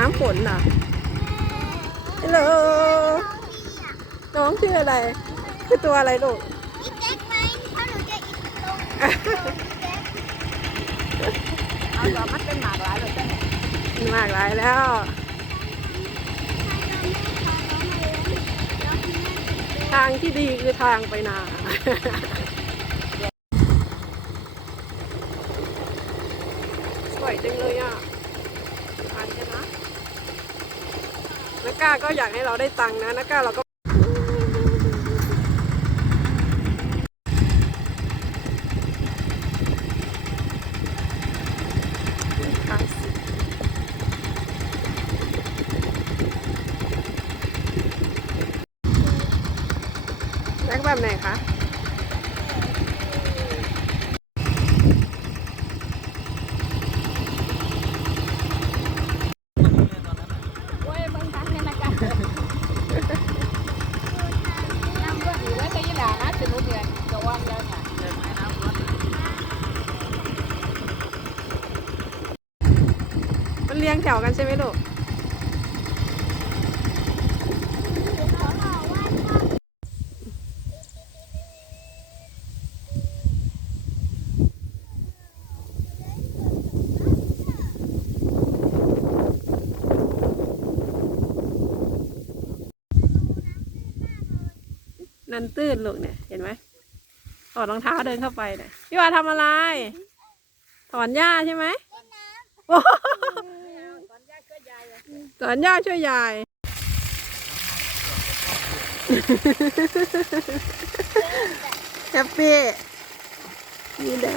น้ำฝนเหรอฮัลโหลน้องชื่ออะไร คือตัวอะไรลูกอีเจ๊กไหมถ้าหนูจะอีกตรงเอาตัวมันเป็นหมากหลายเลยจ้ะเนี่ยมากหลายแล้วทางที่ดีคือทางไปนา สวยจังเลยอะทานกันนะนั กก้าก็อยากให้เราได้ตังค์นะนักก้าเราก็แบบไหนคะ โอ้ยเบิ่งทางเนี่ยนะจ๊ะน้ำรถอยู่ไว้แต่ยี่หลานะจะรู้เดือนจะวันแล้วค่ะเดินไปน้ำรถ มันเรียงแถวกันใช่ไหมลูกนันตื้นลูกเนี่ย เห็นไหมถอดรองเท้าเดินเข้าไปเนี่ยพี่วาทำอะไร ถอนหญ้าใช่ไหม สอนยกก็ยายเลยถอนหญ้าช่วยยาย แฮปปี้นี่นะ